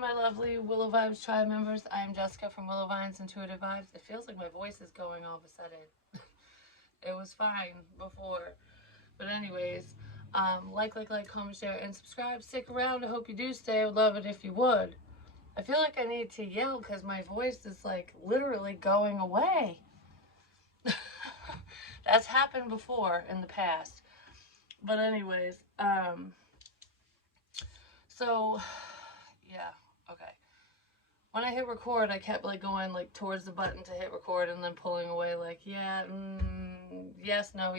my lovely Willow Vibes tribe members. I am Jessica from Willow Vines Intuitive Vibes. It feels like my voice is going all of a sudden. It was fine before. But anyways, comment, share, and subscribe. Stick around. I hope you do stay. I would love it if you would. I feel like I need to yell because my voice is like literally going away. That's happened before in the past. But anyways, so yeah, okay. When I hit record, I kept like going like towards the button to hit record and then pulling away like, yeah, yes, no,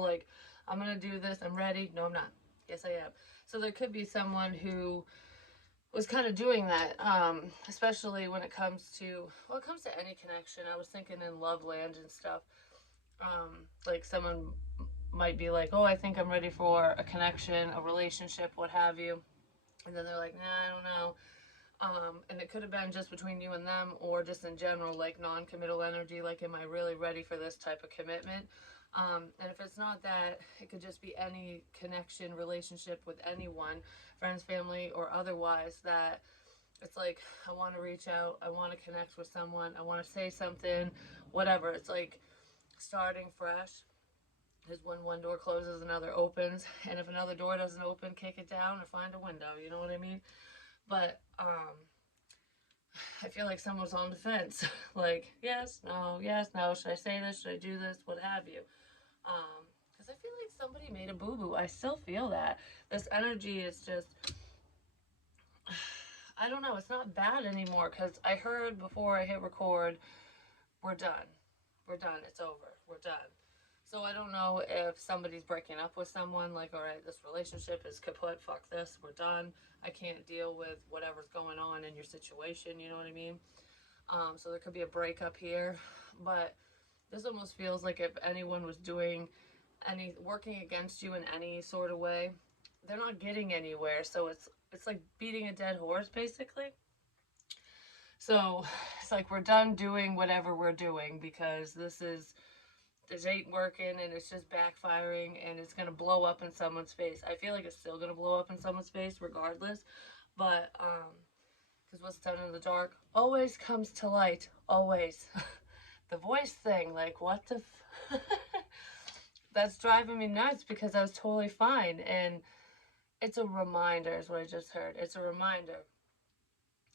like I'm gonna do this, I'm ready. No, I'm not. Yes, I am. So there could be someone who was kind of doing that, especially when it comes to, well, it comes to any connection. I was thinking in love land and stuff. Like someone might be like, oh, I think I'm ready for a connection, a relationship, what have you. And then they're like, nah, I don't know. And it could have been just between you and them, or just in general, like non-committal energy, like, am I really ready for this type of commitment? And if it's not that, it could just be any connection, relationship with anyone, friends, family, or otherwise, that it's like, I want to reach out, I want to connect with someone, I want to say something, whatever. It's like starting fresh. Is when one door closes, another opens, and if another door doesn't open, kick it down or find a window. You know what I mean? But I feel like someone's on the fence. Like, yes, no, should I say this, should I do this, what have you. Because I feel like somebody made a boo-boo. I still feel that. This energy is just, I don't know, it's not bad anymore. Because I heard before I hit record, we're done. We're done. It's over. We're done. So I don't know if somebody's breaking up with someone, like, all right, this relationship is kaput, fuck this, we're done. I can't deal with whatever's going on in your situation, you know what I mean? So there could be a breakup here, but this almost feels like if anyone was working against you in any sort of way, they're not getting anywhere. So it's like beating a dead horse, basically. So it's like we're done doing whatever we're doing because this ain't working and it's just backfiring and it's going to blow up in someone's face. I feel like it's still going to blow up in someone's face regardless. But, because what's done in the dark always comes to light. Always. The voice thing, like, what the That's driving me nuts because I was totally fine. And it's a reminder, is what I just heard. It's a reminder.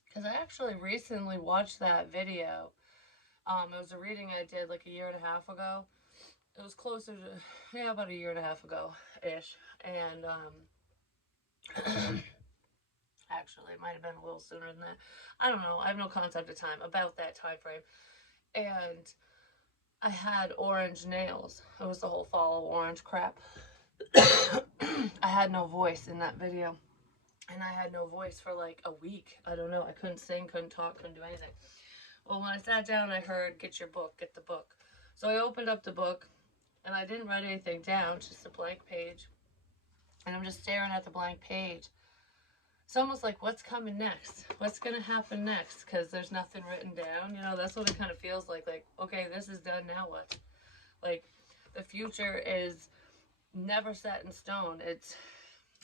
Because I actually recently watched that video. It was a reading I did like a year and a half ago. It was closer to, yeah, about a year and a half ago-ish. And, actually, it might have been a little sooner than that. I don't know. I have no concept of time, about that time frame. And I had orange nails. It was the whole fall of orange crap. I had no voice in that video. And I had no voice for like a week. I don't know. I couldn't sing, couldn't talk, couldn't do anything. Well, when I sat down, I heard, get your book, get the book. So I opened up the book, and I didn't write anything down, just a blank page. And I'm just staring at the blank page. It's almost like, what's coming next? What's going to happen next? Because there's nothing written down. You know, that's what it kind of feels like. Like, okay, this is done, now what? Like, the future is never set in stone.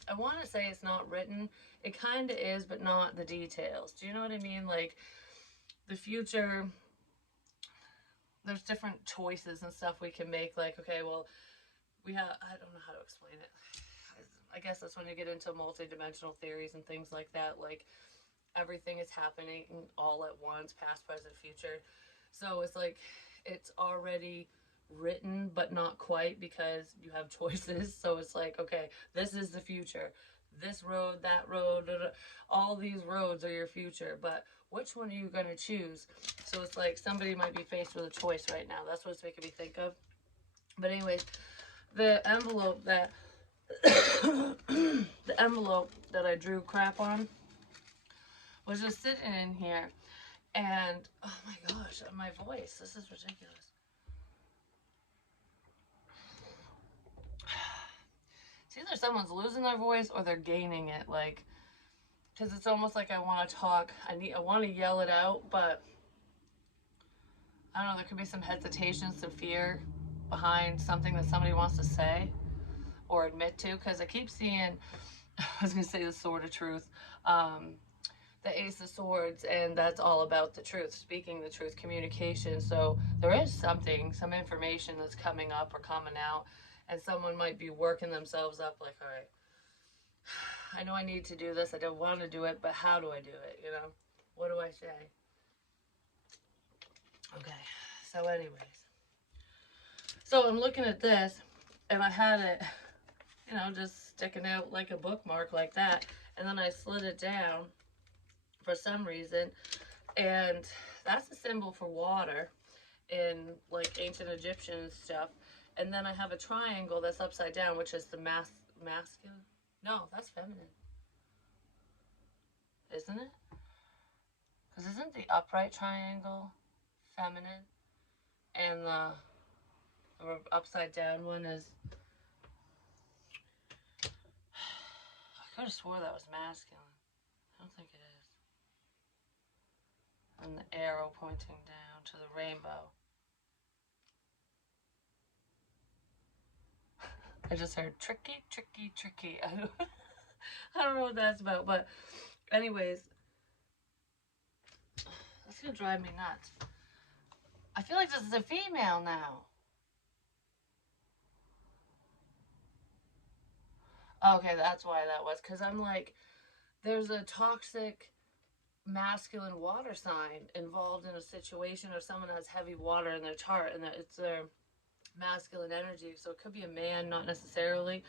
I want to say it's not written. It kind of is, but not the details. Do you know what I mean? Like, the future, there's different choices and stuff we can make. Like, okay, well, I don't know how to explain it. I guess that's when you get into multi-dimensional theories and things like that. Like, everything is happening all at once, past, present, future. So it's like, it's already written, but not quite, because you have choices. So it's like, okay, this is the future. This road, that road, all these roads are your future, but which one are you going to choose? So it's like somebody might be faced with a choice right now. That's what it's making me think of. But anyways, the envelope that the envelope that I drew crap on was just sitting in here, and oh my gosh, my voice, this is ridiculous. It's either someone's losing their voice or they're gaining it, like, because it's almost like I want to talk, I want to yell it out, but I don't know, there could be some hesitation, some fear behind something that somebody wants to say or admit to, because I keep seeing, I was going to say the sword of truth, the Ace of Swords, and that's all about the truth, speaking the truth, communication. So there is something, some information that's coming up or coming out, and someone might be working themselves up like, all right, I know I need to do this. I don't want to do it, but how do I do it? You know, what do I say? Okay. So, anyways, so I'm looking at this, and I had it, you know, just sticking out like a bookmark like that, and then I slid it down for some reason, and that's a symbol for water in like ancient Egyptian stuff. And then I have a triangle that's upside down, which is the masculine. No, that's feminine, isn't it? Because isn't the upright triangle feminine, and the upside down one is? I could have swore that was masculine. I don't think it is. And the arrow pointing down to the rainbow. I just heard tricky, tricky, tricky. I don't know what that's about, but anyways, that's gonna drive me nuts. I feel like this is a female now. Okay, that's why that was. Because I'm like, there's a toxic masculine water sign involved in a situation, or someone has heavy water in their chart, and that it's their masculine energy. So it could be a man, not necessarily,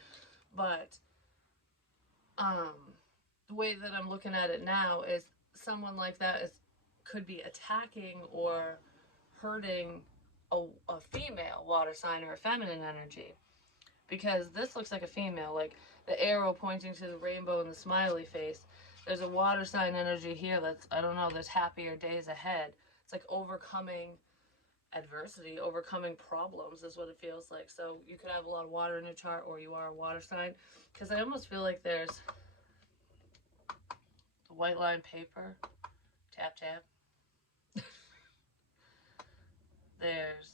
but um, the way that I'm looking at it now is someone like that is could be attacking or hurting a female water sign or a feminine energy, because this looks like a female, like the arrow pointing to the rainbow and the smiley face. There's a water sign energy here that's, I don't know, there's happier days ahead. It's like overcoming adversity, overcoming problems is what it feels like. So you could have a lot of water in your chart, or you are a water sign, because I almost feel like there's the white line paper, tap tap. There's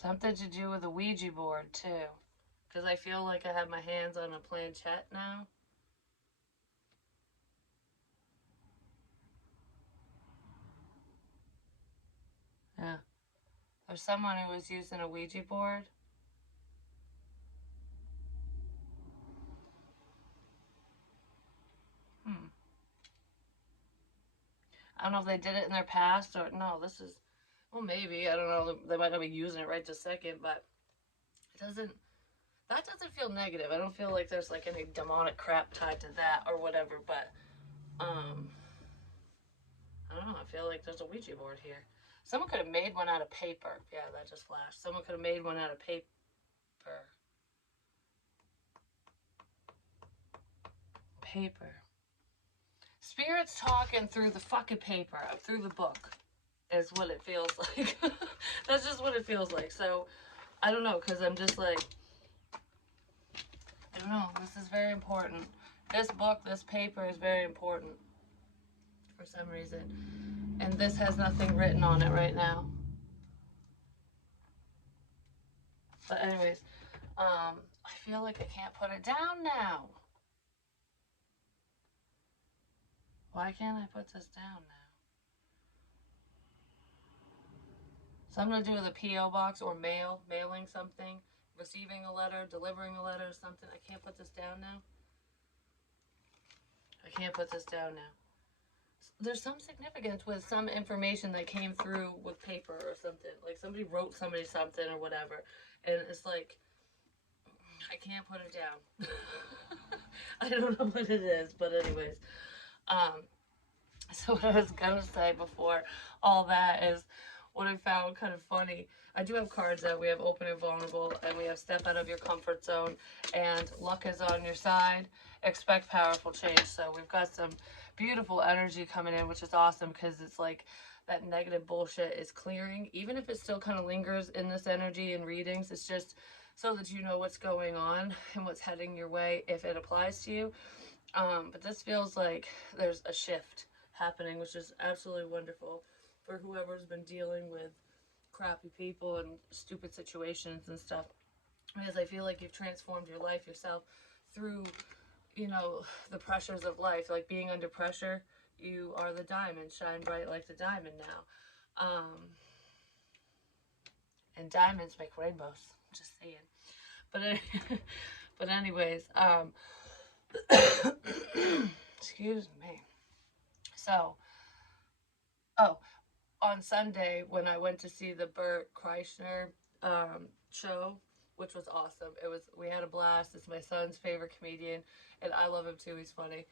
something to do with a Ouija board too, because I feel like I have my hands on a planchette now. Yeah. There's someone who was using a Ouija board. Hmm. I don't know if they did it in their past or no. This is, well, maybe, I don't know. They might not be using it right this second, but it doesn't. That doesn't feel negative. I don't feel like there's like any demonic crap tied to that or whatever. But um, I don't know. I feel like there's a Ouija board here. Someone could have made one out of paper. Yeah, that just flashed. Someone could have made one out of paper. Paper. Spirits talking through the fucking paper, through the book, is what it feels like. That's just what it feels like. So, I don't know, because I'm just like, I don't know, this is very important. This book, this paper is very important for some reason. And this has nothing written on it right now. But anyways, I feel like I can't put it down now. Why can't I put this down now? Something to do with a P.O. box or mailing something, receiving a letter, delivering a letter, something. I can't put this down now. I can't put this down now. There's some significance with some information that came through with paper or something. Like somebody wrote somebody something or whatever. And it's like, I can't put it down. I don't know what it is, but anyways. Um, so what I was gonna say before all that is what I found kind of funny. I do have cards that we have open and vulnerable, and we have step out of your comfort zone, and luck is on your side. Expect powerful change. So we've got some beautiful energy coming in, which is awesome, because it's like that negative bullshit is clearing, even if it still kind of lingers in this energy and readings. It's just so that you know what's going on and what's heading your way if it applies to you. But this feels like there's a shift happening, which is absolutely wonderful for whoever's been dealing with crappy people and stupid situations and stuff. because I feel like you've transformed your life yourself through, you know, the pressures of life. Like being under pressure, you are the diamond, shine bright like the diamond now. And diamonds make rainbows. Just saying. But but anyways, excuse me. So, oh, on Sunday when I went to see the Bert Kreischer show, which was awesome. It was we had a blast. It's my son's favorite comedian, and I love him too. He's funny.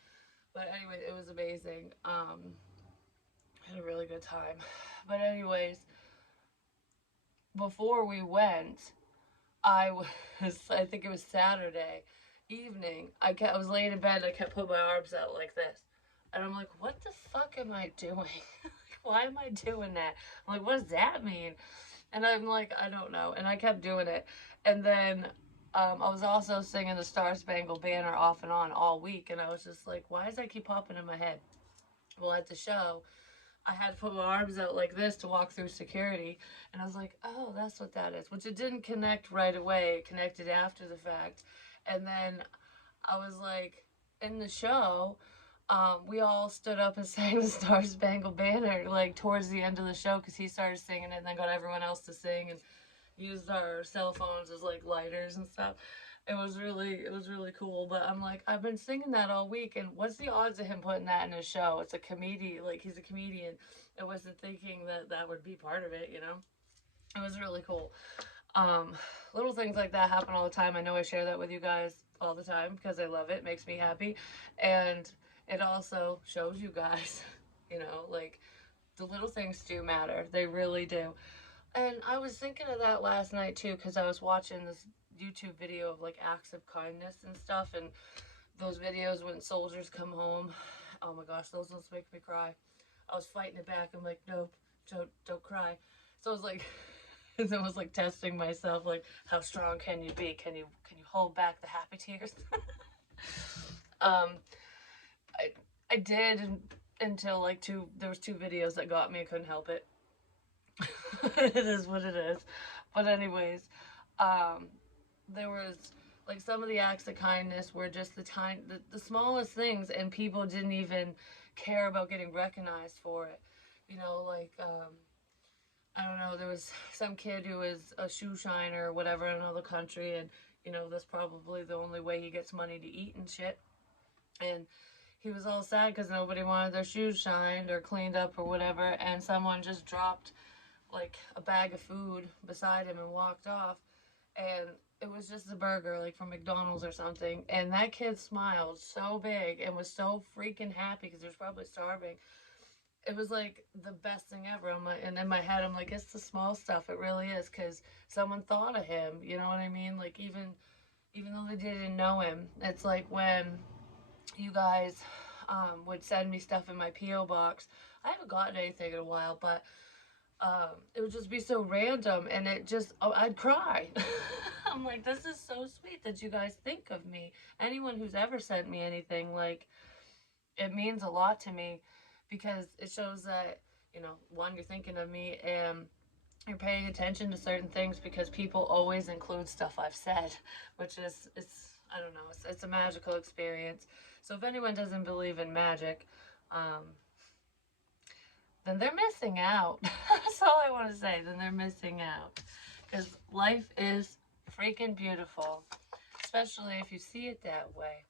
But anyway, it was amazing. Had a really good time. But anyways, before we went, I was I think it was Saturday evening. I was laying in bed and I kept putting my arms out like this. And I'm like, what the fuck am I doing? Why am I doing that? I'm like, what does that mean? And I'm like, I don't know. And I kept doing it. And then I was also singing the Star Spangled Banner off and on all week. And I was just like, why does that keep popping in my head? Well, at the show, I had to put my arms out like this to walk through security. And I was like, oh, that's what that is. Which it didn't connect right away. It connected after the fact. And then I was like, in the show, we all stood up and sang the Star Spangled Banner like towards the end of the show because he started singing it and then got everyone else to sing and used our cell phones as like lighters and stuff. It was really cool. But I'm like, I've been singing that all week, and what's the odds of him putting that in his show? It's a comedian, like he's a comedian. I wasn't thinking that that would be part of it, you know. It was really cool. Um, Little things like that happen all the time. I know I share that with you guys all the time because I love it. It makes me happy, and it also shows you guys, you know, like the little things do matter. They really do. And I was thinking of that last night too because I was watching this YouTube video of like acts of kindness and stuff, and those videos when soldiers come home. Oh my gosh, those ones make me cry. I was fighting it back. I'm like, nope, don't cry. So I was like, it was like testing myself, like how strong can you be? Can you hold back the happy tears? um, I I did until like two. There was two videos that got me. I couldn't help it. It is what it is. But anyways, um, there was like some of the acts of kindness were just the smallest things, and people didn't even care about getting recognized for it. You know, like I don't know, there was some kid who was a shoe shiner or whatever in another country, and you know that's probably the only way he gets money to eat and shit. And he was all sad because nobody wanted their shoes shined or cleaned up or whatever, and someone just dropped like a bag of food beside him and walked off, and it was just a burger like from McDonald's or something, and that kid smiled so big and was so freaking happy because he was probably starving. It was like the best thing ever. And in my head I'm like, it's the small stuff, it really is, because someone thought of him, you know what I mean? Like even though they didn't know him, it's like when you guys would send me stuff in my PO box. I haven't gotten anything in a while, but it would just be so random, and it just, oh, I'd cry. I'm like, this is so sweet that you guys think of me. Anyone who's ever sent me anything, like, it means a lot to me because it shows that, you know, one, you're thinking of me, and you're paying attention to certain things because people always include stuff I've said, which is, I don't know, it's a magical experience. So if anyone doesn't believe in magic, um, then they're missing out. That's all I want to say. Then they're missing out. Because life is freaking beautiful, especially if you see it that way.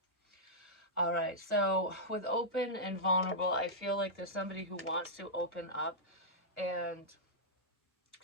All right, so with open and vulnerable, I feel like there's somebody who wants to open up and,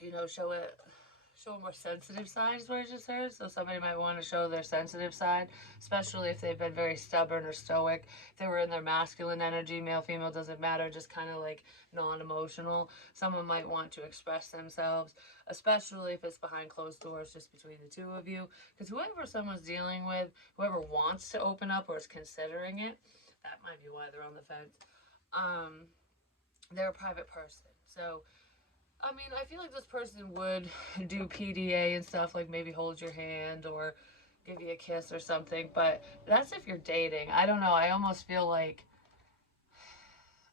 you know, show a more sensitive side is what I just heard. So somebody might want to show their sensitive side, especially if they've been very stubborn or stoic. If they were in their masculine energy, male, female, doesn't matter, just kind of like non-emotional. Someone might want to express themselves, especially if it's behind closed doors, just between the two of you. Because whoever someone's dealing with, whoever wants to open up or is considering it, that might be why they're on the fence. Um, they're a private person. So I mean, I feel like this person would do PDA and stuff, like maybe hold your hand or give you a kiss or something, but that's if you're dating. I don't know. I almost feel like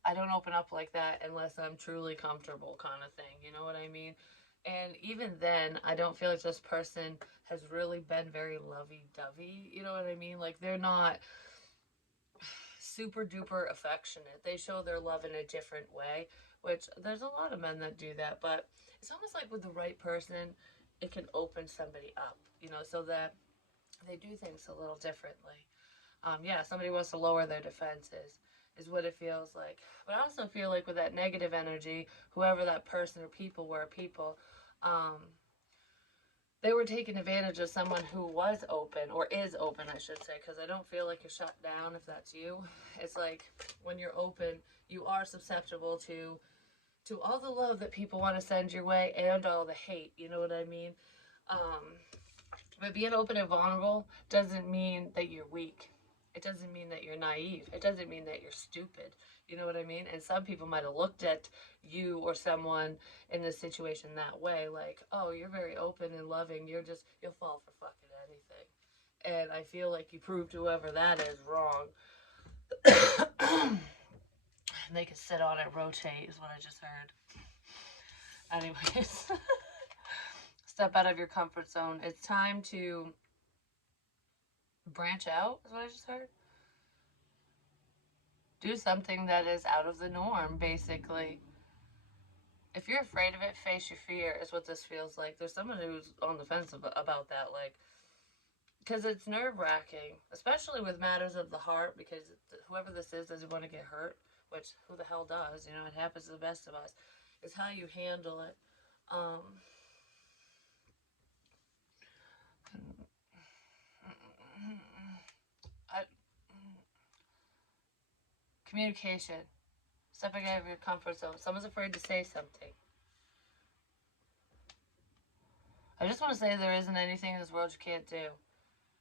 I don't open up like that unless I'm truly comfortable, kind of thing. You know what I mean? And even then, I don't feel like this person has really been very lovey-dovey. You know what I mean? Like, they're not super duper affectionate. They show their love in a different way, which there's a lot of men that do that, but it's almost like with the right person, it can open somebody up, so that they do things a little differently. Yeah, somebody wants to lower their defenses, is what it feels like. But I also feel like with that negative energy, whoever that person or people, um, they were taking advantage of someone who was open, or is open, I should say, because I don't feel like you're shut down if that's you. It's like when you're open, you are susceptible to all the love that people want to send your way and all the hate. You know what I mean? Um, but being open and vulnerable doesn't mean that you're weak. It doesn't mean that you're naive. It doesn't mean that you're stupid. You know what I mean? And some people might have looked at you or someone in this situation that way, like, oh, you're very open and loving. You'll fall for fucking anything. And I feel like you proved whoever that is wrong. And they can sit on it, rotate, is what I just heard. Anyways, step out of your comfort zone. It's time to branch out, is what I just heard. Do something that is out of the norm, basically. If you're afraid of it, face your fear, is what this feels like. There's someone who's on the fence about that, like, because it's nerve wracking, especially with matters of the heart, because whoever this is doesn't want to get hurt, which who the hell does? It happens to the best of us. It's how you handle it. Um, I, communication. Stepping out of your comfort zone. Someone's afraid to say something. I just want to say there isn't anything in this world you can't do.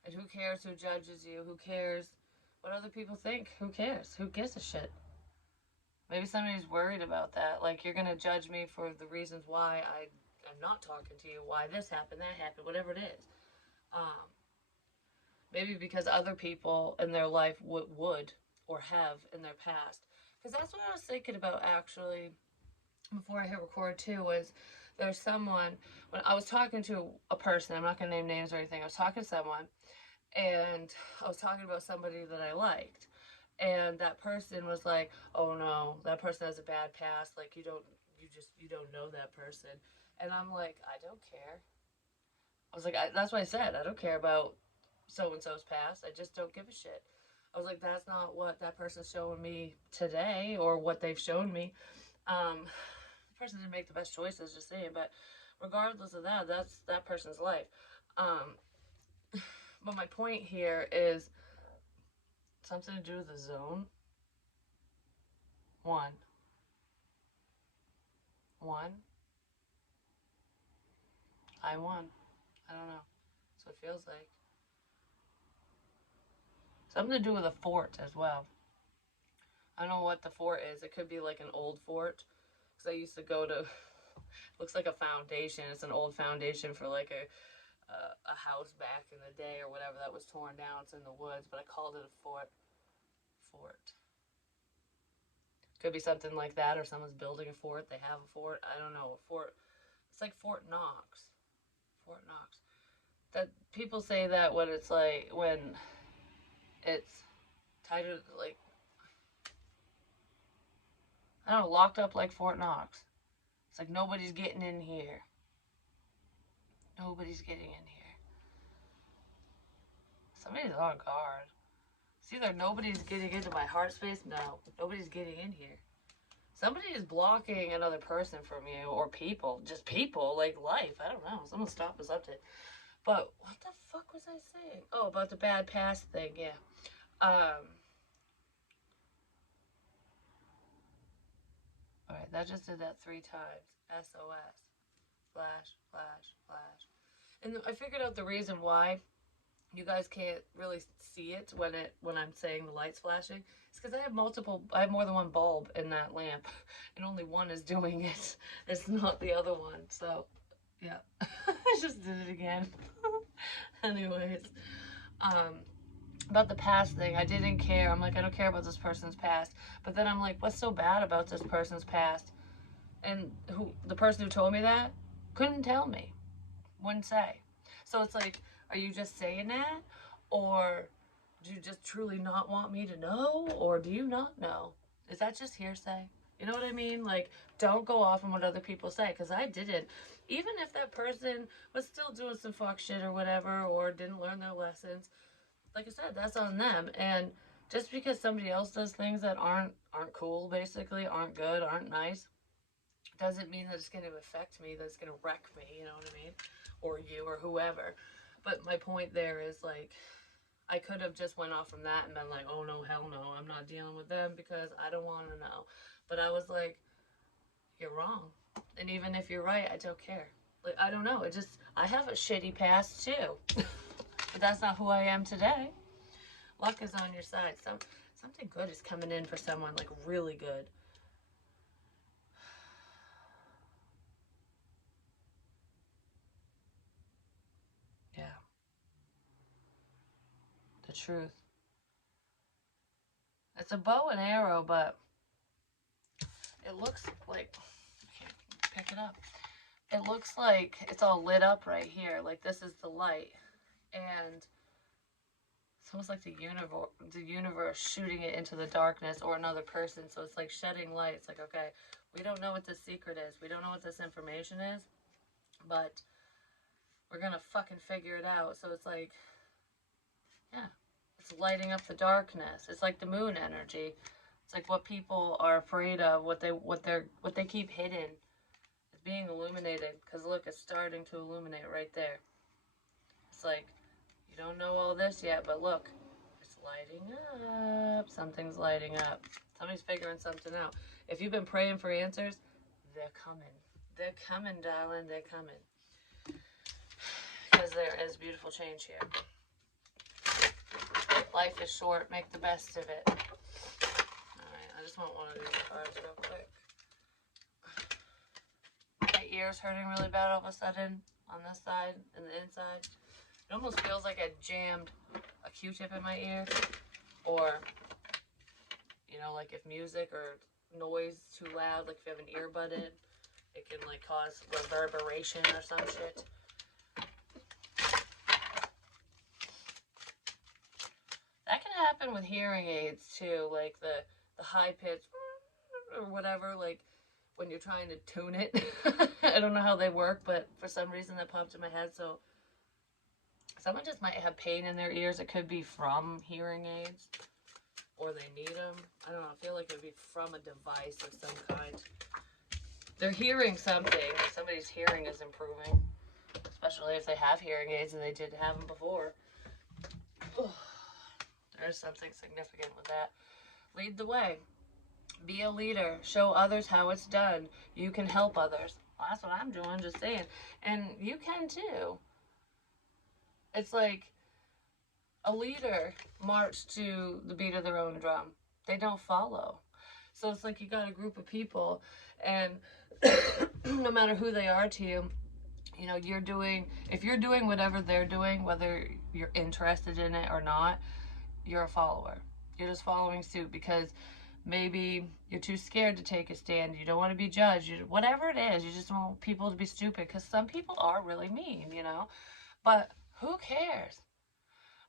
And who cares who judges you? Who cares what other people think? Who cares? Who gives a shit? Maybe somebody's worried about that. Like, you're going to judge me for the reasons why I am not talking to you, why this happened, that happened, whatever it is. Maybe because other people in their life would or have in their past. Because that's what I was thinking about, actually, before I hit record too, was there's someone, when I was talking to a person, I'm not going to name names or anything, I was talking to someone, and I was talking about somebody that I liked, and that person was like, oh no, that person has a bad past, like, you don't know that person. And I'm like, I don't care. I was like, that's what I said, I don't care about so and so's past, I just don't give a shit. I was like, that's not what that person's showing me today, or what they've shown me. The person didn't make the best choices, just saying, but regardless of that, that's that person's life. um but my point here is something to do with the zone. One, I won. I don't know. That's what it feels like. Something to do with a fort as well. I don't know what the fort is. It could be like an old fort, because I used to go to looks like a foundation. It's an old foundation for like a house back in the day or whatever that was torn down. It's in the woods, but I called it a fort. Fort. Could be something like that, or someone's building a fort. They have a fort. I don't know. A fort. It's like Fort Knox. Fort Knox. That people say that when it's like when it's tighter, like, I don't know, locked up like Fort Knox. It's like nobody's getting in here. Nobody's getting in here. Somebody's on guard. It's either nobody's getting into my heart space. No, nobody's getting in here. Somebody is blocking another person from you, or people, just people, like life. I don't know. Someone stop us up to it. But what the fuck was I saying? Oh, about the bad past thing. Yeah. All right, that just did that 3 times. SOS. Flash, flash, flash. And I figured out the reason why you guys can't really see it when I'm saying the lights flashing. It's because I have more than one bulb in that lamp, and only one is doing it. It's not the other one. So, yeah, I just did it again. Anyways, about the past thing, I didn't care. I'm like, I don't care about this person's past. But then I'm like, what's so bad about this person's past? And the person who told me that, Couldn't tell me. Wouldn't say. So it's like, are you just saying that? Or do you just truly not want me to know? Or do you not know? Is that just hearsay? You know what I mean? Like, don't go off on what other people say, because I didn't. Even if that person was still doing some fuck shit or whatever, or didn't learn their lessons, like I said, that's on them. And just because somebody else does things that aren't cool, basically, aren't good, aren't nice, doesn't mean that it's going to affect me, that it's going to wreck me, you know what I mean? Or you or whoever. But my point there is like, I could have just went off from that and been like, oh no, hell no, I'm not dealing with them because I don't want to know. But I was like, you're wrong. And even if you're right, I don't care. Like, I don't know. It just, I have a shitty past too. But that's not who I am today. Luck is on your side. Something good is coming in for someone, like really good. Yeah, the truth. It's a bow and arrow, but it looks like, I can't pick it up. It looks like it's all lit up right here. Like this is the light. And it's almost like the universe shooting it into the darkness, or another person. So it's like shedding light. It's like, okay, we don't know what this secret is. We don't know what this information is, but we're gonna fucking figure it out. So it's like, yeah, it's lighting up the darkness. It's like the moon energy. It's like what people are afraid of, what they keep hidden is being illuminated. Because look, it's starting to illuminate right there. It's like, you don't know all this yet, but look, it's lighting up. Something's lighting up. Somebody's figuring something out. If you've been praying for answers, they're coming. They're coming, darling. They're coming. Because there is beautiful change here. Life is short. Make the best of it. Alright, I just want one of these cards real quick. My ear's hurting really bad all of a sudden on this side and the inside. It almost feels like I jammed a Q-tip in my ear. Or, like if music or noise is too loud, like if you have an earbud in, it can like cause reverberation or some shit. That can happen with hearing aids too, like the high pitch or whatever, like when you're trying to tune it. I don't know how they work, but for some reason that popped in my head. So someone just might have pain in their ears. It could be from hearing aids, or they need them. I don't know. I feel like it would be from a device of some kind. They're hearing something. Somebody's hearing is improving, especially if they have hearing aids and they didn't have them before. There's something significant with that. Lead the way. Be a leader. Show others how it's done. You can help others. Well, that's what I'm doing, just saying. And you can too. It's like a leader marched to the beat of their own drum. They don't follow. So it's like you got a group of people, and no matter who they are to you, if you're doing whatever they're doing, whether you're interested in it or not, you're a follower. You're just following suit because maybe you're too scared to take a stand. You don't want to be judged. Whatever it is, you just want people to be stupid, because some people are really mean. But who cares?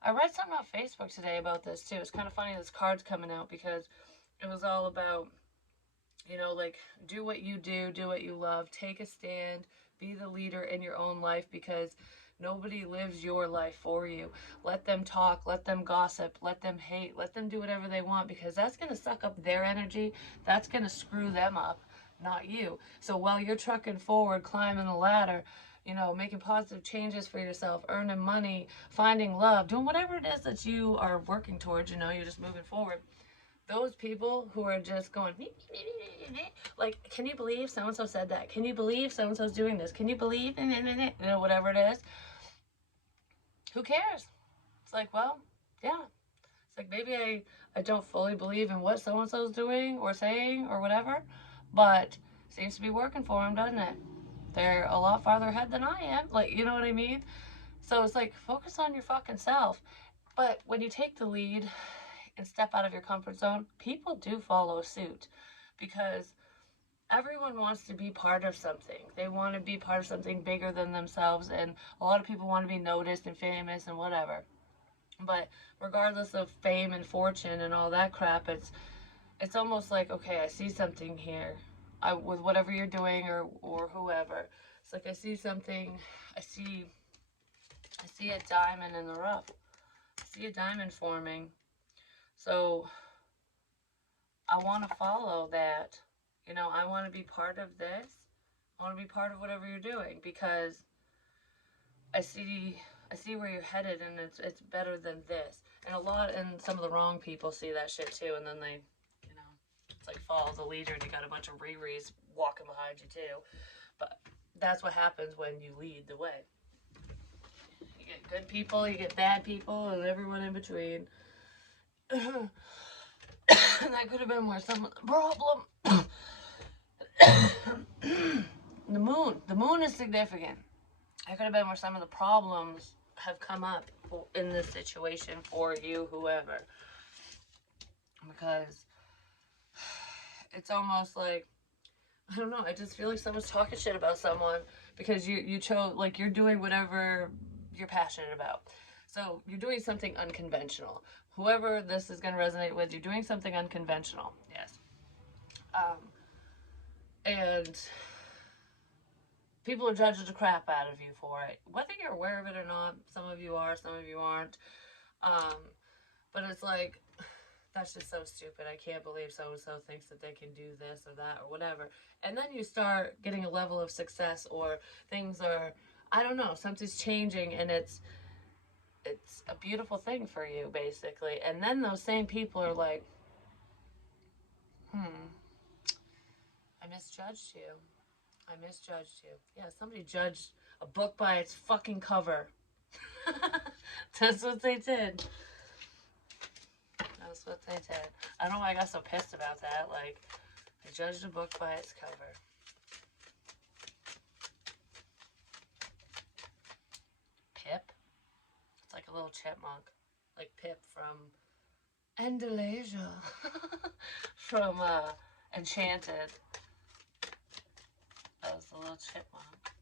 I read something on Facebook today about this too. It's kind of funny this card's coming out, because it was all about, like, do what you do what you love, take a stand, be the leader in your own life, because nobody lives your life for you. Let them talk, let them gossip, let them hate, let them do whatever they want, because that's going to suck up their energy. That's going to screw them up, not you. So while you're trucking forward, climbing the ladder, making positive changes for yourself, earning money, finding love, doing whatever it is that you are working towards, you're just moving forward. Those people who are just going, like, can you believe so-and-so said that? Can you believe so-and-so's doing this? Can you believe, whatever it is? Who cares? It's like, well, yeah. It's like, maybe I don't fully believe in what so-and-so's doing or saying or whatever, but seems to be working for them, doesn't it? They're a lot farther ahead than I am. Like, you know what I mean? So it's like, focus on your fucking self. But when you take the lead and step out of your comfort zone, people do follow suit, because everyone wants to be part of something. They want to be part of something bigger than themselves, and a lot of people want to be noticed and famous and whatever. But regardless of fame and fortune and all that crap, it's almost like, okay, I see something here. With whatever you're doing, or whoever. It's like I see something, I see I see a diamond in the rough. I see a diamond forming. So I want to follow that. I want to be part of this. I want to be part of whatever you're doing, because I see I see where you're headed, and it's better than this. And some of the wrong people see that shit too, and then they, it's like follow the leader, and you got a bunch of Riris walking behind you too. But that's what happens when you lead the way. You get good people, you get bad people, and everyone in between. And that could have been where some of the problem. The moon is significant. That could have been where some of the problems have come up in this situation for you, whoever. Because it's almost like, I don't know, I just feel like someone's talking shit about someone because you chose, like, you're doing whatever you're passionate about. So you're doing something unconventional. Whoever this is going to resonate with, you're doing something unconventional. Yes. And people are judging the crap out of you for it. Whether you're aware of it or not, some of you are, some of you aren't. But it's like, that's just so stupid. I can't believe so-and-so thinks that they can do this or that or whatever. And then you start getting a level of success, or things are, I don't know, something's changing, and it's a beautiful thing for you, basically. And then those same people are like, I misjudged you. I misjudged you. Yeah, somebody judged a book by its fucking cover. That's what they did. That's what they did. I don't know why I got so pissed about that. Like, they judged a book by its cover. Pip? It's like a little chipmunk. Like Pip from Andalasia. From Enchanted. That was the little chipmunk.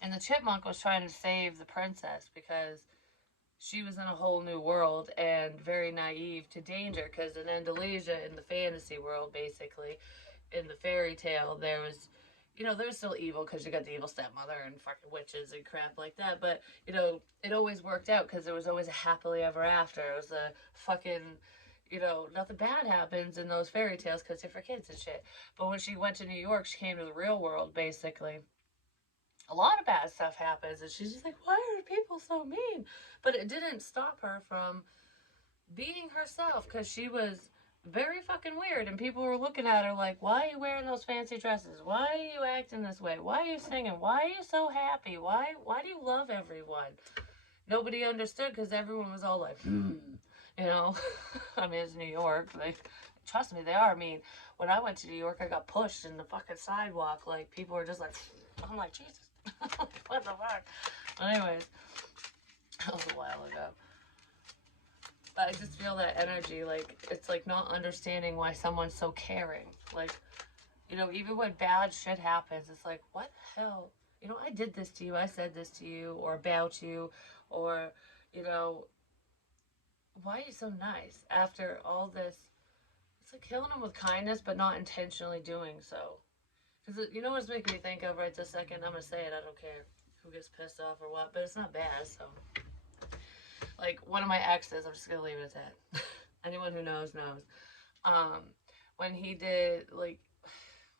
And the chipmunk was trying to save the princess because she was in a whole new world and very naive to danger. Because in Andalasia, in the fantasy world, basically, in the fairy tale, there was, there's still evil because you got the evil stepmother and fucking witches and crap like that. But, it always worked out because there was always a happily ever after. It was a fucking, nothing bad happens in those fairy tales because they're for kids and shit. But when she went to New York, she came to the real world, basically. A lot of bad stuff happens, and she's just like, why are people so mean? But it didn't stop her from being herself, because she was very fucking weird, and people were looking at her like, why are you wearing those fancy dresses? Why are you acting this way? Why are you singing? Why are you so happy? Why do you love everyone? Nobody understood, because everyone was all like, I mean, it's New York. Trust me, they are. I mean, when I went to New York, I got pushed in the fucking sidewalk. Like, people were just like, I'm like, Jesus. What the fuck? But anyways, that was a while ago. But I just feel that energy, like, it's like not understanding why someone's so caring. Like, even when bad shit happens, it's like, what the hell? I did this to you, I said this to you, or about you, or, why are you so nice after all this? It's like killing them with kindness, but not intentionally doing so. Because what's making me think of right this second? I'm going to say it, I don't care who gets pissed off or what, but it's not bad, so. Like, one of my exes, I'm just going to leave it at that. Anyone who knows, knows. When he did, like,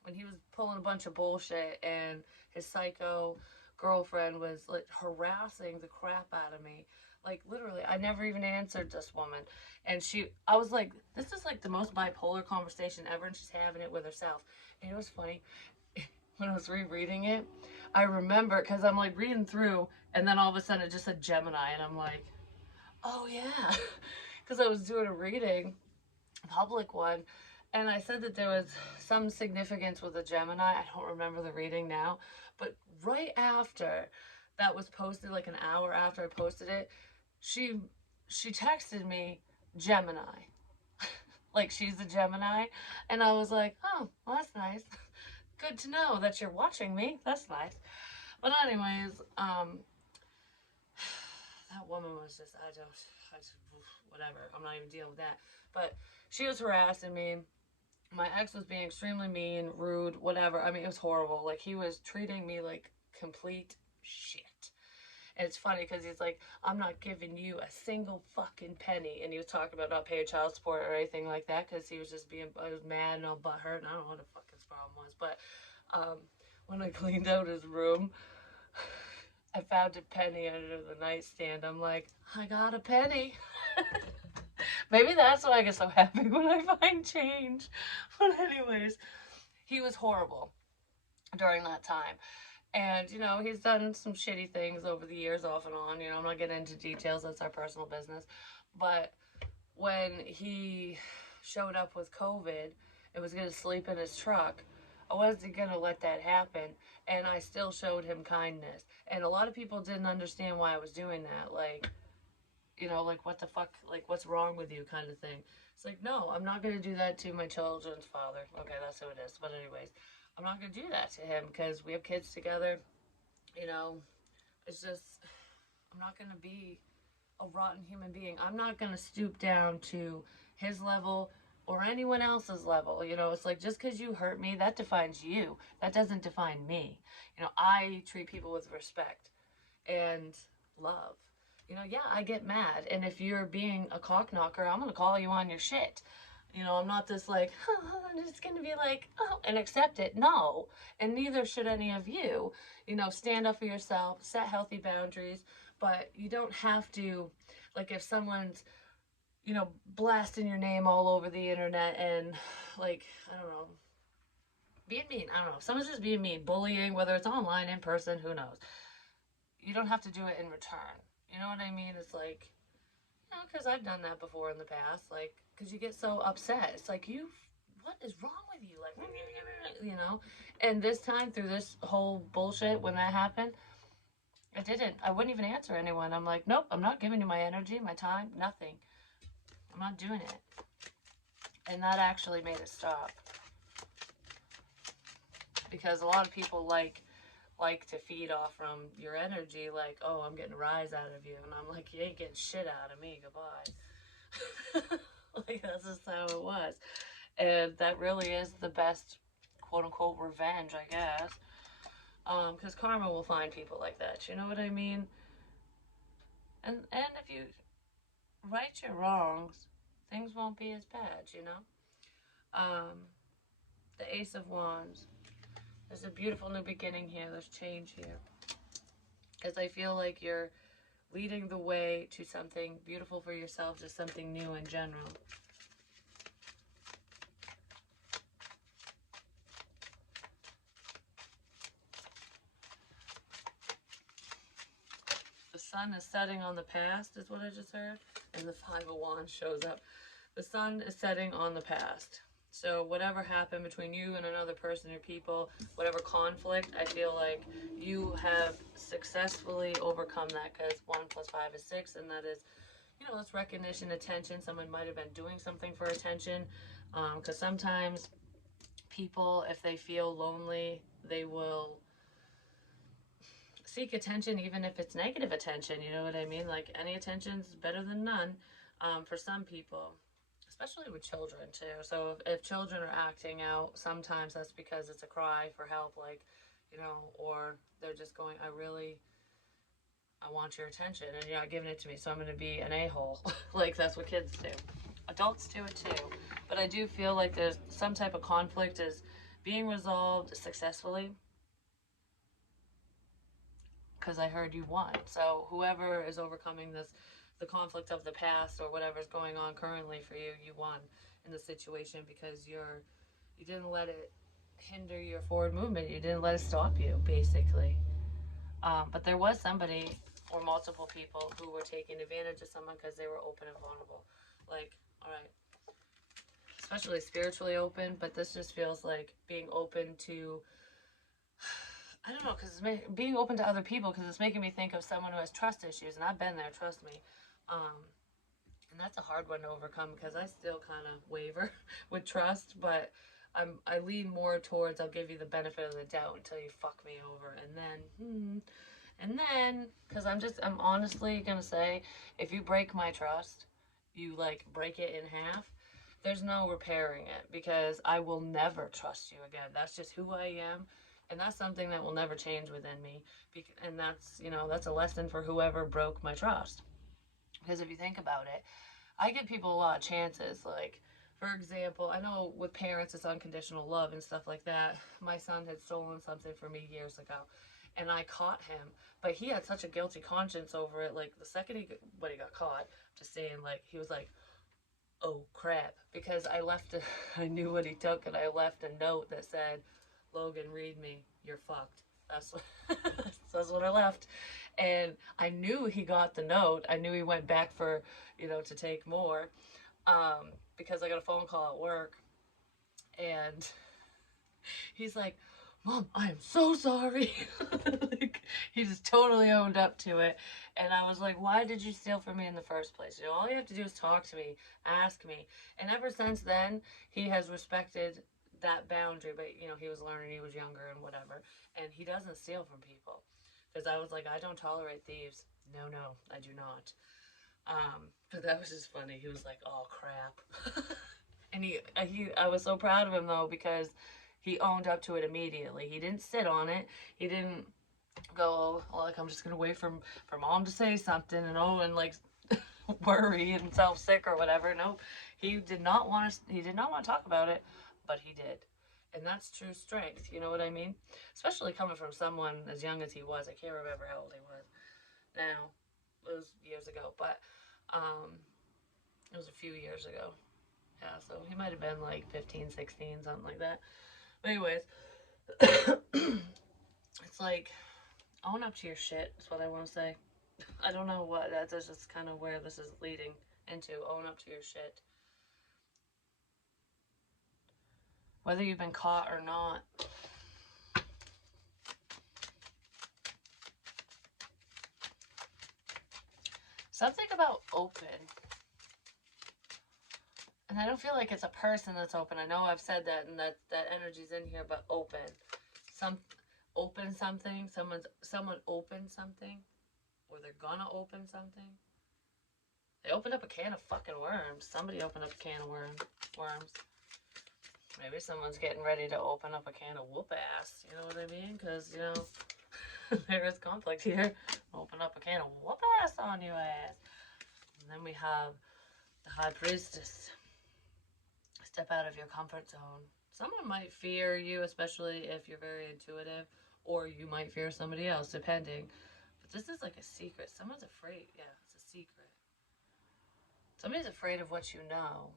when he was pulling a bunch of bullshit, and his psycho girlfriend was, like, harassing the crap out of me. Like, literally, I never even answered this woman. And I was like, this is, like, the most bipolar conversation ever, and she's having it with herself. And it was funny. When I was rereading it, I remember, because I'm, like, reading through, and then all of a sudden it just said Gemini, and I'm like, oh, yeah. Because I was doing a reading, a public one, and I said that there was some significance with a Gemini. I don't remember the reading now. But right after that was posted, like an hour after I posted it, she texted me Gemini. Like she's a Gemini. And I was like, oh, well, that's nice. Good to know that you're watching me. That's nice. But anyways, that woman was just, I just, whatever. I'm not even dealing with that. But she was harassing me. My ex was being extremely mean, rude, whatever. I mean, it was horrible. Like, he was treating me like complete shit. And it's funny because he's like, I'm not giving you a single fucking penny. And he was talking about not paying child support or anything like that because he was just being, I was mad and all butthurt. And I don't know what the fuck his problem was. But when I cleaned out his room, I found a penny under the nightstand. I'm like, I got a penny. Maybe that's why I get so happy when I find change. But, anyways, he was horrible during that time. And, he's done some shitty things over the years, off and on. I'm not getting into details, that's our personal business. But when he showed up with COVID and was going to sleep in his truck, I wasn't going to let that happen. And I still showed him kindness. And a lot of people didn't understand why I was doing that. Like, what the fuck, like, what's wrong with you kind of thing. It's like, no, I'm not going to do that to my children's father. Okay, that's who it is. But, anyways, I'm not going to do that to him because we have kids together. You know, it's just, I'm not going to be a rotten human being. I'm not going to stoop down to his level or anyone else's level. It's like, just because you hurt me, that defines you. That doesn't define me. I treat people with respect and love. Yeah, I get mad. And if you're being a cock knocker, I'm going to call you on your shit. I'm not this like, oh, I'm just going to be like, oh, and accept it. No. And neither should any of you. Stand up for yourself, set healthy boundaries, but you don't have to, like, if someone's, blasting your name all over the internet and, like, I don't know, being mean. I don't know. If someone's just being mean, bullying, whether it's online, in person, who knows. You don't have to do it in return. You know what I mean? It's like, because I've done that before in the past. Like, because you get so upset. It's like, what is wrong with you? Like, And this time, through this whole bullshit, when that happened, I wouldn't even answer anyone. I'm like, nope, I'm not giving you my energy, my time, nothing. I'm not doing it. And that actually made it stop. Because a lot of people like to feed off from your energy, like, oh, I'm getting a rise out of you. And I'm like, you ain't getting shit out of me. Goodbye. Like, that's just how it was. And that really is the best, quote unquote, revenge, I guess. Because karma will find people like that. You know what I mean? And if you right your wrongs, things won't be as bad. The Ace of Wands. There's a beautiful new beginning here. There's change here. Because I feel like you're leading the way to something beautiful for yourself, to something new in general. The sun is setting on the past, is what I just heard. And the Five of Wands shows up. The sun is setting on the past. So whatever happened between you and another person or people, whatever conflict, I feel like you have successfully overcome that, because 1 plus 5 is 6, and that is, it's recognition, attention. Someone might have been doing something for attention, because sometimes people, if they feel lonely, they will seek attention, even if it's negative attention. You know what I mean? Like, any attention is better than none, for some people, especially with children too. So if children are acting out, sometimes that's because it's a cry for help, like, or they're just going, I want your attention and you're not giving it to me, so I'm going to be an a-hole. Like, that's what kids do. Adults do it too. But I do feel like there's some type of conflict is being resolved successfully, because I heard you won. So whoever is overcoming the conflict of the past or whatever's going on currently for you, you won in the situation, because you didn't let it hinder your forward movement. You didn't let it stop you, basically. But there was somebody or multiple people who were taking advantage of someone because they were open and vulnerable. Like, all right, especially spiritually open, but this just feels like being open to, I don't know, because being open to other people, because it's making me think of someone who has trust issues, and I've been there, trust me. And that's a hard one to overcome because I still kind of waver with trust, but I lean more towards I'll give you the benefit of the doubt until you fuck me over, and then because I'm honestly gonna say if you break my trust, you like break it in half. There's no repairing it because I will never trust you again. That's just who I am, and that's something that will never change within me. And that's a lesson for whoever broke my trust. Because if you think about it, I give people a lot of chances. Like, for example, I know with parents it's unconditional love and stuff like that. My son had stolen something from me years ago, and I caught him. But he had such a guilty conscience over it. Like the second when he got caught, just saying, like he was like, "Oh crap," because I left. I knew what he took, and I left a note that said, "Logan, read me. You're fucked." That's what, that's what I left. And I knew he got the note. I knew he went back for, to take more, because I got a phone call at work, and he's like, "Mom, I am so sorry." Like, he just totally owned up to it. And I was like, "Why did you steal from me in the first place? All you have to do is talk to me, ask me." And ever since then, he has respected that boundary. But, he was learning, he was younger and whatever. And he doesn't steal from people. Because I was like, "I don't tolerate thieves." No, no, I do not. But that was just funny. He was like, "Oh, crap." And I was so proud of him though because he owned up to it immediately. He didn't sit on it. He didn't go, "Oh, like I'm just gonna wait for mom to say something and like worry himself sick or whatever." No, he did not want to. He did not want to talk about it, but he did, and that's true strength. You know what I mean? Especially coming from someone as young as he was. I can't remember how old he was now. It was years ago, but um, it was a few years ago. Yeah, so he might have been like 15, 16, something like that. But anyways, it's like own up to your shit is what I want to say. I don't know what that's just kind of where this is leading into. Own up to your shit, whether you've been caught or not. Something about open, and I don't feel like it's a person that's open. I know I've said that, and that energy's in here, but open, some open something. Someone opened something, or they're gonna open something. They opened up a can of fucking worms. Somebody opened up a can of worms. Maybe someone's getting ready to open up a can of whoop ass. You know what I mean? Because, there is conflict here. Open up a can of whoop ass on you ass. And then we have the High Priestess. Step out of your comfort zone. Someone might fear you, especially if you're very intuitive, or you might fear somebody else, depending. But this is like a secret. Someone's afraid. Yeah, it's a secret. Somebody's afraid of what you know.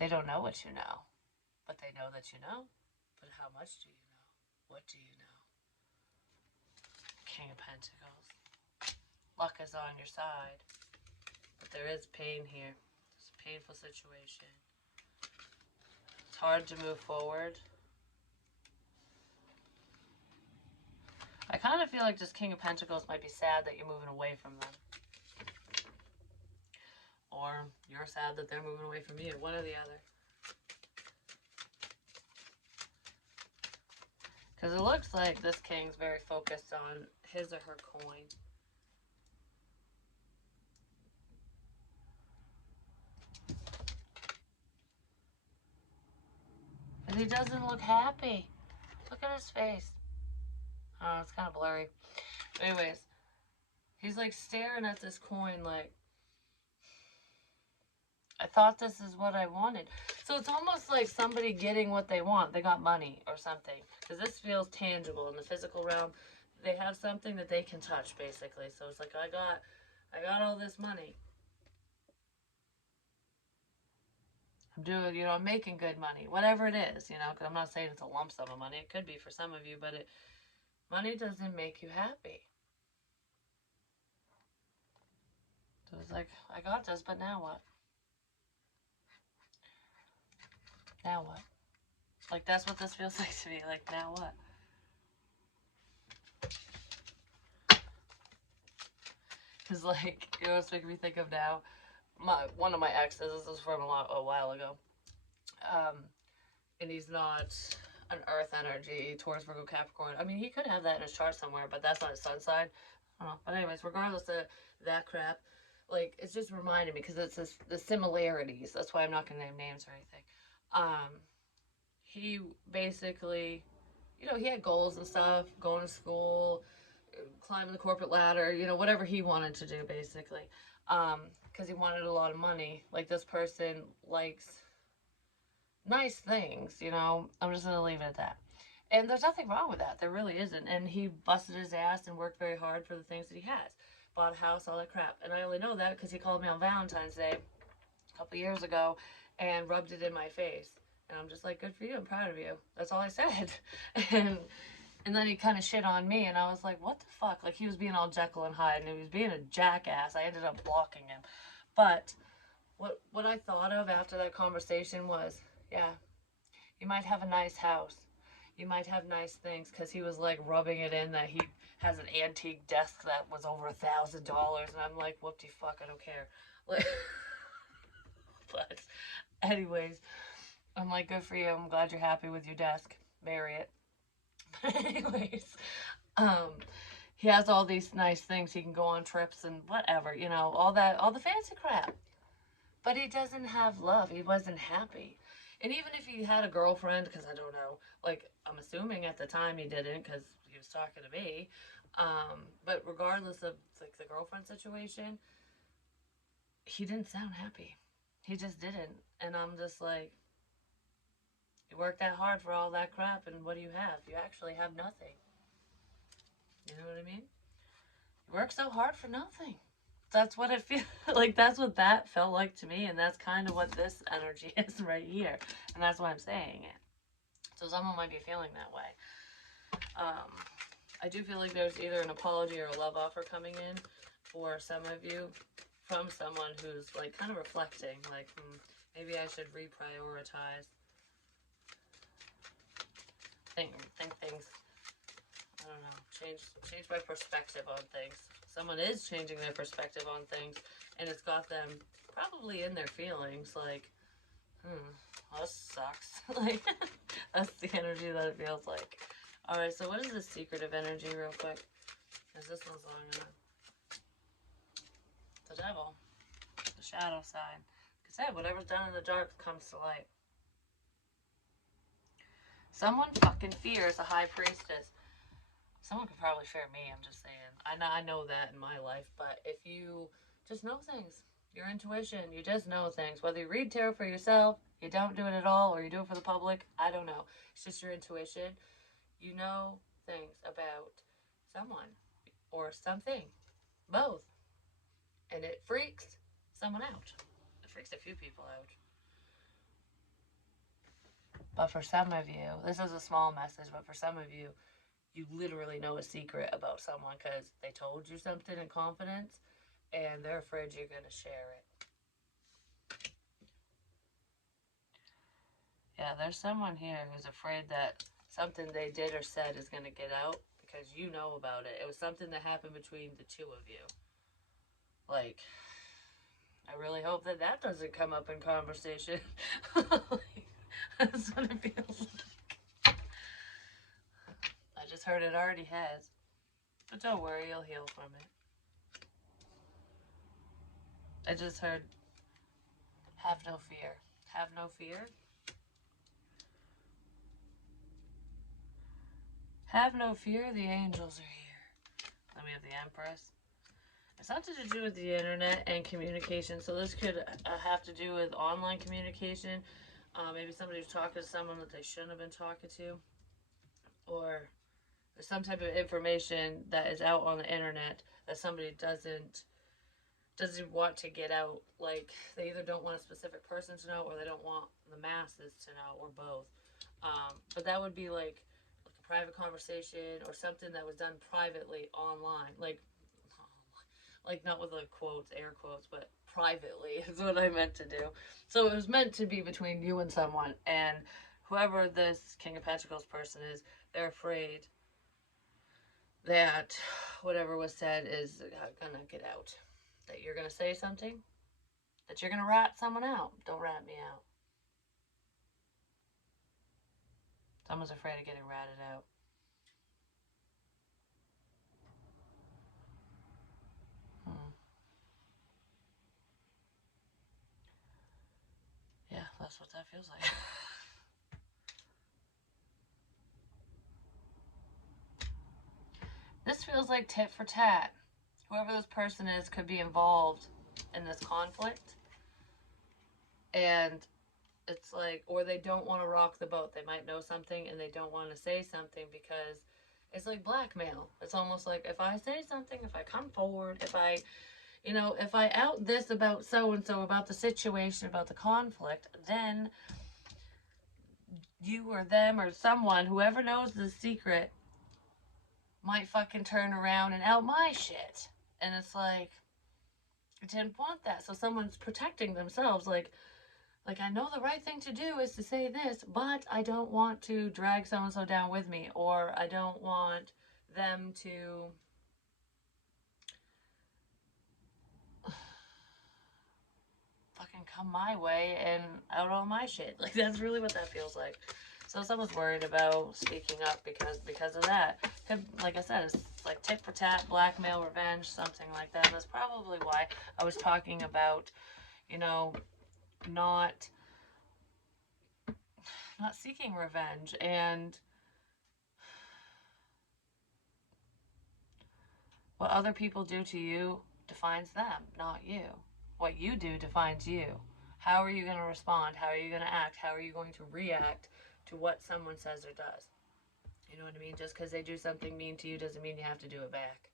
They don't know what you know, but they know that you know. But how much do you know? What do you know? King of Pentacles. Luck is on your side, but there is pain here. It's a painful situation. It's hard to move forward. I kind of feel like this King of Pentacles might be sad that you're moving away from them. Or you're sad that they're moving away from you. One or the other. Because it looks like this king's very focused on his or her coin. And he doesn't look happy. Look at his face. Oh, it's kind of blurry. Anyways, he's like staring at this coin like, I thought this is what I wanted. So it's almost like somebody getting what they want. They got money or something. Because this feels tangible in the physical realm. They have something that they can touch, basically. So it's like, I got all this money. I'm doing, I'm making good money. Whatever it is, because I'm not saying it's a lump sum of money. It could be for some of you, but money doesn't make you happy. So it's like, I got this, but now what? Now what? Like, that's what this feels like to me. Like, now what? Because, like, you know what's making me think of now? One of my exes, this was from a while ago, um, and he's not an earth energy, Taurus, Virgo, Capricorn. I mean, he could have that in his chart somewhere, but that's not his sun sign. I don't know. But anyways, regardless of that crap, like, it's just reminding me, because it's the similarities. That's why I'm not going to name names or anything. Um, he basically, he had goals and stuff, going to school, climbing the corporate ladder, whatever he wanted to do, basically. Because he wanted a lot of money. Like, this person likes nice things, I'm just going to leave it at that. And there's nothing wrong with that. There really isn't. And he busted his ass and worked very hard for the things that he has. Bought a house, all that crap. And I only know that because he called me on Valentine's Day a couple years ago and rubbed it in my face. And I'm just like, good for you. I'm proud of you. That's all I said. and and then he kind of shit on me, and I was like, what the fuck? Like, he was being all Jekyll and Hyde, and he was being a jackass. I ended up blocking him. But what I thought of after that conversation was, yeah, you might have a nice house. You might have nice things, because he was like rubbing it in that he has an antique desk that was over $1,000, and I'm like, whoop de fuck, I don't care. Like, but anyways, I'm like, good for you. I'm glad you're happy with your desk. Marry it. But anyways, um, he has all these nice things. He can go on trips and whatever, all the fancy crap. But he doesn't have love. He wasn't happy. And even if he had a girlfriend, because I don't know, like, I'm assuming at the time he didn't, because he was talking to me. But regardless of, like, the girlfriend situation, he didn't sound happy. He just didn't. And I'm just like, you worked that hard for all that crap, and what do you have? You actually have nothing. You know what I mean? You work so hard for nothing. That's what it feels like. That's what that felt like to me, and that's kind of what this energy is right here, and that's why I'm saying it. So someone might be feeling that way. Um, I do feel like there's either an apology or a love offer coming in for some of you from someone who's like kind of reflecting, like, maybe I should reprioritize. Think things. I don't know. Change my perspective on things. Someone is changing their perspective on things, and it's got them probably in their feelings, like, well, this sucks. Like, that's the energy that it feels like. Alright, so what is the secretive energy, real quick? Because this one's long enough. The devil. The shadow side. Like I said, whatever's done in the dark comes to light. Someone fucking fears a high priestess. Someone could probably fear me, I'm just saying. I know that in my life, but if you just know things, your intuition, you just know things. Whether you read tarot for yourself, you don't do it at all, or you do it for the public, I don't know. It's just your intuition. You know things about someone or something, both. And it freaks someone out. It freaks a few people out. But for some of you, this is a small message, but for some of you, you literally know a secret about someone because they told you something in confidence and they're afraid you're going to share it. Yeah, there's someone here who's afraid that something they did or said is going to get out because you know about it. It was something that happened between the two of you. Like, I really hope that doesn't come up in conversation. Like, that's what it feels like. I just heard it already has. But don't worry, you'll heal from it. I just heard, have no fear. Have no fear. Have no fear, the angels are here. Then we have the Empress. It's something to do with the internet and communication. So this could have to do with online communication. Maybe somebody was talking to someone that they shouldn't have been talking to. Or there's some type of information that is out on the internet that somebody doesn't want to get out. Like, they either don't want a specific person to know, or they don't want the masses to know, or both. But that would be like a private conversation or something that was done privately online, like not with the quotes, air quotes, but privately is what I meant to do. So it was meant to be between you and someone, and whoever this King of Pentacles person is, they're afraid that whatever was said is gonna get out. That you're gonna say something, that you're gonna rat someone out. Don't rat me out. Someone's afraid of getting ratted out. Yeah, that's what that feels like. This feels like tit for tat. Whoever this person is could be involved in this conflict. And it's like, or they don't want to rock the boat. They might know something and they don't want to say something because it's like blackmail. It's almost like if I say something, if I come forward, if I, if I out this about so and so, about the situation, about the conflict, then you or them or someone, whoever knows the secret, might fucking turn around and out my shit. And it's like, I didn't want that. So someone's protecting themselves. Like I know the right thing to do is to say this, but I don't want to drag so and so down with me, or I don't want them to fucking come my way and out all my shit. Like that's really what that feels like. So someone's worried about speaking up because of that. Like I said, it's like tit for tat, blackmail, revenge, something like that. And that's probably why I was talking about, not seeking revenge. And what other people do to you defines them, not you. What you do defines you. How are you going to respond? How are you going to act? How are you going to react to what someone says or does? You know what I mean? Just because they do something mean to you doesn't mean you have to do it back.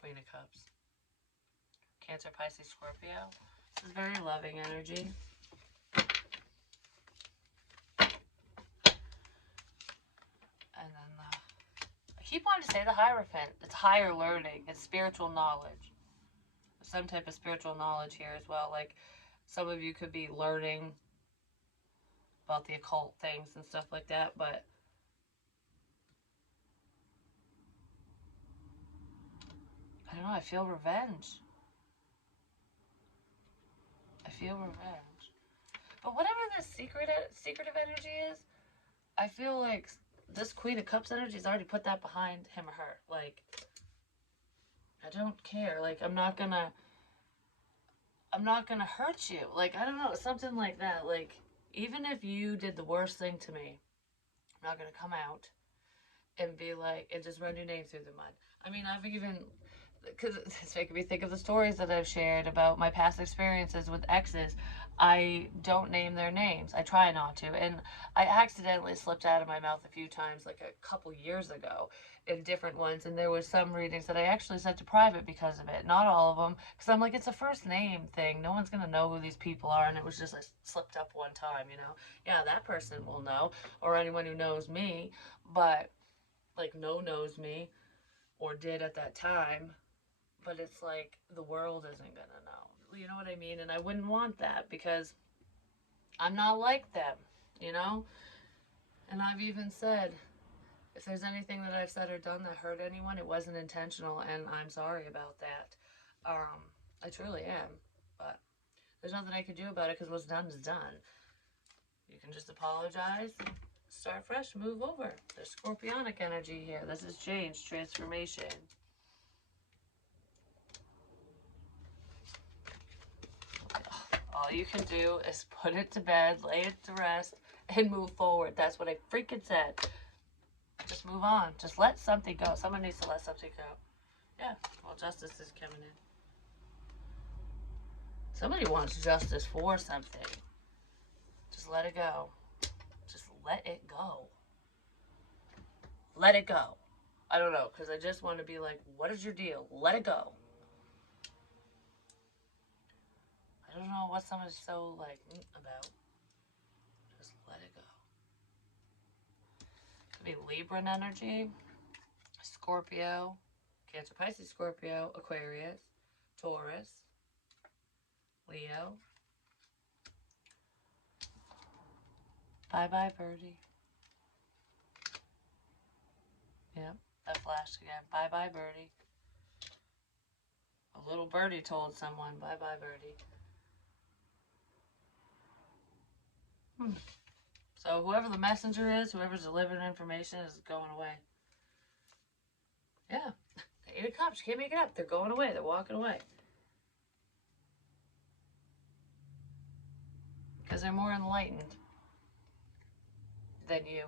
Queen of Cups. Cancer, Pisces, Scorpio. This is very loving energy. And then I keep wanting to say the Hierophant. It's higher learning. It's spiritual knowledge. Some type of spiritual knowledge here as well. Like some of you could be learning about the occult things and stuff like that, but I don't know, I feel revenge. I feel revenge. But whatever this secretive energy is, I feel like this Queen of Cups energy has already put that behind him or her. Like, I don't care. Like, I'm not gonna hurt you. Like, I don't know, something like that. Like, even if you did the worst thing to me, I'm not gonna come out and be like, and just run your name through the mud. I mean, I've even, because it's making me think of the stories that I've shared about my past experiences with exes. I don't name their names. I try not to. And I accidentally slipped out of my mouth a few times, like a couple years ago, in different ones. And there was some readings that I actually set to private because of it. Not all of them, because I'm like, it's a first name thing. No one's going to know who these people are. And it was just, I slipped up one time, Yeah, that person will know, or anyone who knows me. But, like, knows me, or did at that time, but it's like the world isn't gonna know. You know what I mean? And I wouldn't want that because I'm not like them, you know? And I've even said, if there's anything that I've said or done that hurt anyone, it wasn't intentional, and I'm sorry about that. I truly am. But there's nothing I can do about it because what's done is done. You can just apologize, start fresh, move over. There's scorpionic energy here. This is change, transformation. All you can do is put it to bed, lay it to rest, and move forward. That's what I freaking said. Just move on. Just let something go. Someone needs to let something go. Yeah, well, justice is coming in. Somebody wants justice for something. Just let it go. Just let it go. Let it go. I don't know, because I just want to be like, what is your deal? Let it go. I don't know what someone's so, like, about. Just let it go. Could be Libran energy, Scorpio, Cancer, Pisces, Scorpio, Aquarius, Taurus, Leo. Bye-bye, birdie. Yeah. Yep, that flashed again. Bye-bye, birdie. A little birdie told someone, bye-bye, birdie. So whoever the messenger is, whoever's delivering information is going away. Yeah. The 8 of Cups, you can't make it up. They're going away. They're walking away. Because they're more enlightened than you,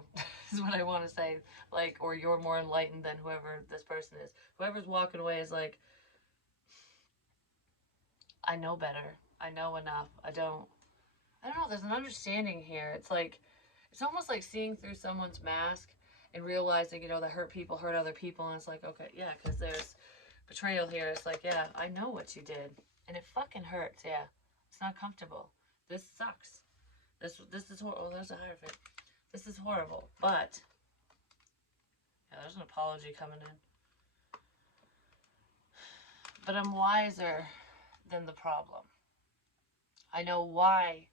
is what I want to say. Like, or you're more enlightened than whoever this person is. Whoever's walking away is like, I know better. I know enough. I don't know. There's an understanding here. It's like, it's almost like seeing through someone's mask and realizing, you know, that hurt people hurt other people. And it's like, okay, yeah, because there's betrayal here. It's like, yeah, I know what you did. And it fucking hurts. Yeah. It's not comfortable. This sucks. This is horrible. Oh, there's a Hierophant. This is horrible. But, yeah, there's an apology coming in. But I'm wiser than the problem. I know why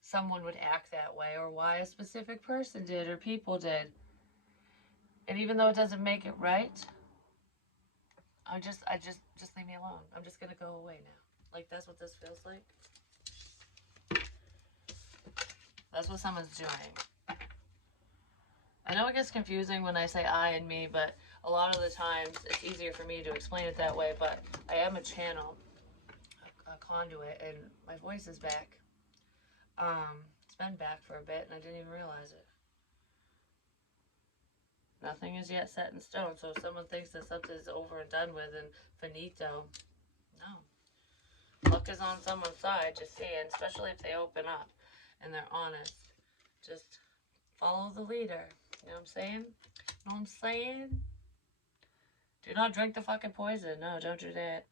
someone would act that way, or why a specific person did, or people did. And even though it doesn't make it right, I just leave me alone. I'm just gonna go away now. Like, that's what this feels like. That's what someone's doing. I know it gets confusing when I say I and me, but a lot of the times it's easier for me to explain it that way. But I am a channel, a conduit, and my voice is back. It's been back for a bit, and I didn't even realize it. Nothing is yet set in stone, so if someone thinks that something is over and done with and finito, no. Luck is on someone's side, just saying, especially if they open up and they're honest. Just follow the leader. You know what I'm saying? Know what I'm saying? Do not drink the fucking poison. No, don't do that.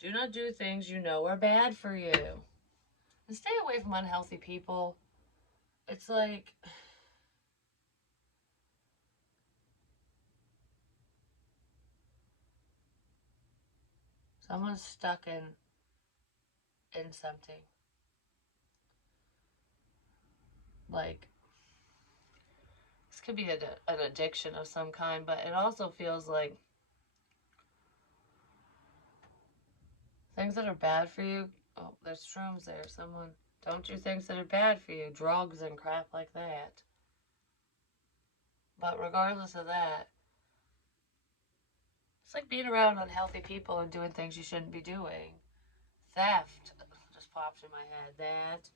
Do not do things you know are bad for you. And stay away from unhealthy people. It's like, someone's stuck in something. Like, this could be an addiction of some kind, but it also feels like things that are bad for you. Oh, there's shrooms there. Someone, don't do things that are bad for you. Drugs and crap like that. But regardless of that, it's like being around unhealthy people and doing things you shouldn't be doing. Theft just popped in my head. That.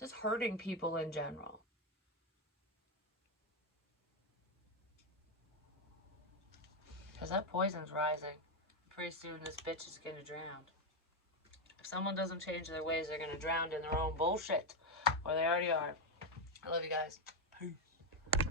Just hurting people in general. Because that poison's rising. Pretty soon this bitch is going to drown. If someone doesn't change their ways, they're going to drown in their own bullshit. Or they already are. I love you guys.